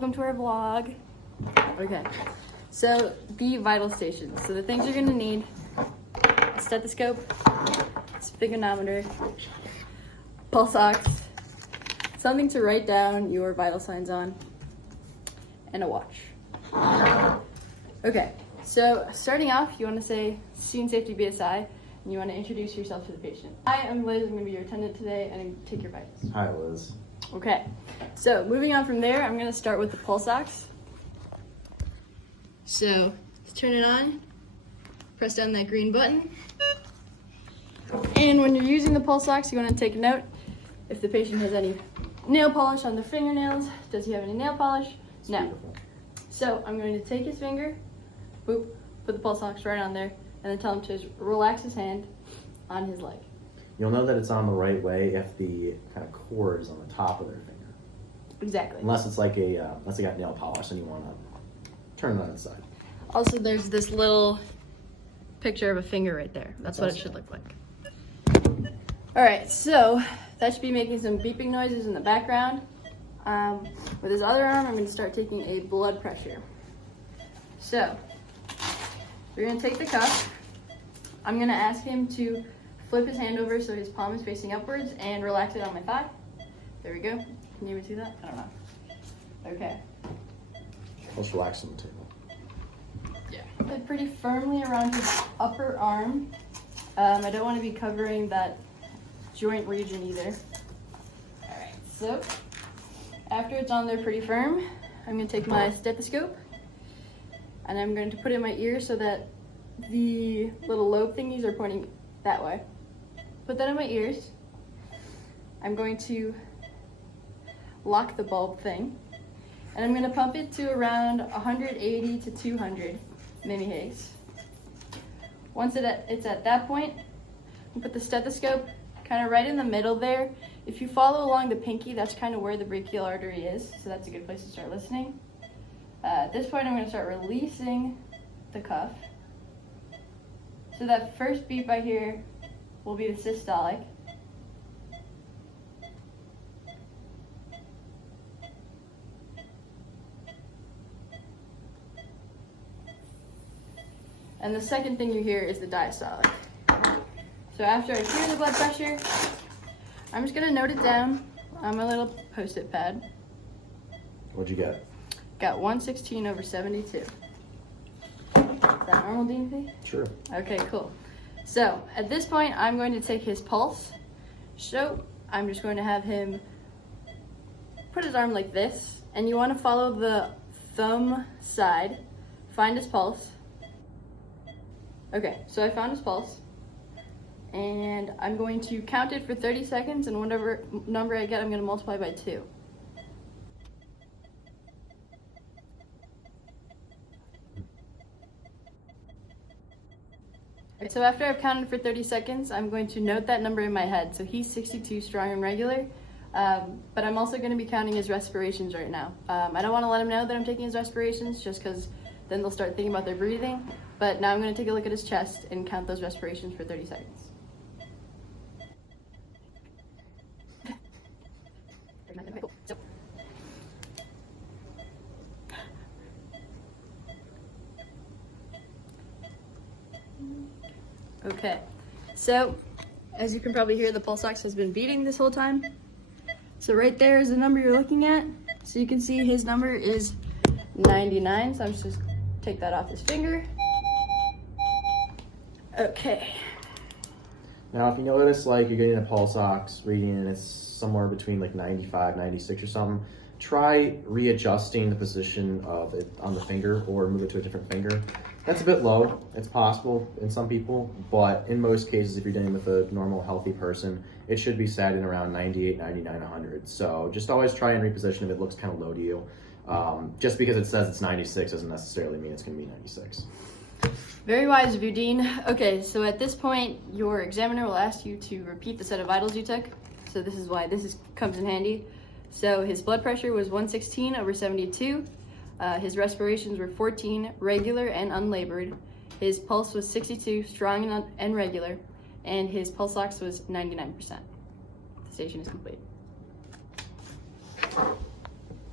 welcome to our vlog. Okay, so the vital stations. So the things you're gonna need: a stethoscope, sphygmomanometer, pulse ox, something to write down your vital signs on, and a watch. Okay, so starting off, you want to say Student Safety BSI, and you want to introduce yourself to the patient. Hi, I'm Liz. I'm going to be your attendant today, and I'm going to take your vitals. Hi, Liz. Okay, so moving on from there, I'm going to start with the pulse ox. So turn it on, press down that green button, and when you're using the pulse ox, you want to take note if the patient has any nail polish on their fingernails. Does he have any nail polish? No. Beautiful. So I'm going to take his finger, boop, put the pulse ox right on there, and then tell him to just relax his hand on his leg. You'll know that it's on the right way if the kind of cord is on the top of their finger. Exactly. Unless it's like unless they got nail polish and you want to turn it on its side. Also, there's this little picture of a finger right there. That's what it should look like. All right, so that should be making some beeping noises in the background. With his other arm, I'm going to start taking a blood pressure. So we're going to take the cuff. I'm going to ask him to flip his hand over so his palm is facing upwards and relax it on my thigh. There we go. Can you even see that? I don't know. Okay. Let's relax on the table. Yeah. Put it pretty firmly around his upper arm. I don't want to be covering that joint region either. All right, so after it's on there pretty firm, I'm going to take my stethoscope and I'm going to put it in my ear so that the little lobe thingies are pointing that way. Put that in my ears. I'm going to lock the bulb thing, and I'm going to pump it to around 180 to 200 millihags. Once it's at that point, you put the stethoscope kind of right in the middle there. If you follow along the pinky, that's kind of where the brachial artery is, so that's a good place to start listening. At this point, I'm going to start releasing the cuff. So that first beep I hear will be the systolic. And the second thing you hear is the diastolic. So after I hear the blood pressure, I'm just gonna note it down on my little Post-it pad. What'd you get? Got 116/72. Is that normal, DNP? Sure. Okay, cool. So at this point, I'm going to take his pulse. So I'm just going to have him put his arm like this, and you want to follow the thumb side, find his pulse. Okay, so I found his pulse, and I'm going to count it for 30 seconds, and whatever number I get, I'm going to multiply by 2. So after I've counted for 30 seconds, I'm going to note that number in my head. So he's 62 strong and regular, but I'm also going to be counting his respirations right now. I don't want to let him know that I'm taking his respirations just because then they'll start thinking about their breathing. But now I'm going to take a look at his chest and count those respirations for 30 seconds. Okay, so as you can probably hear, the pulse ox has been beating this whole time. So right there is the number you're looking at. So you can see his number is 99. So I'm just take that off his finger. Okay. Now, if you notice, like, you're getting a pulse ox reading and it's somewhere between like 95, 96 or something, try readjusting the position of it on the finger or move it to a different finger. That's a bit low. It's possible in some people, but in most cases, if you're dealing with a normal, healthy person, it should be set in around 98, 99, 100. So just always try and reposition if it looks kind of low to you. Just because it says it's 96 doesn't necessarily mean it's going to be 96. Very wise of you, Dean. Okay, so at this point, your examiner will ask you to repeat the set of vitals you took. So this is why comes in handy. So his blood pressure was 116/72. His respirations were 14, regular and unlabored. His pulse was 62, strong and regular. And his pulse ox was 99%. The station is complete.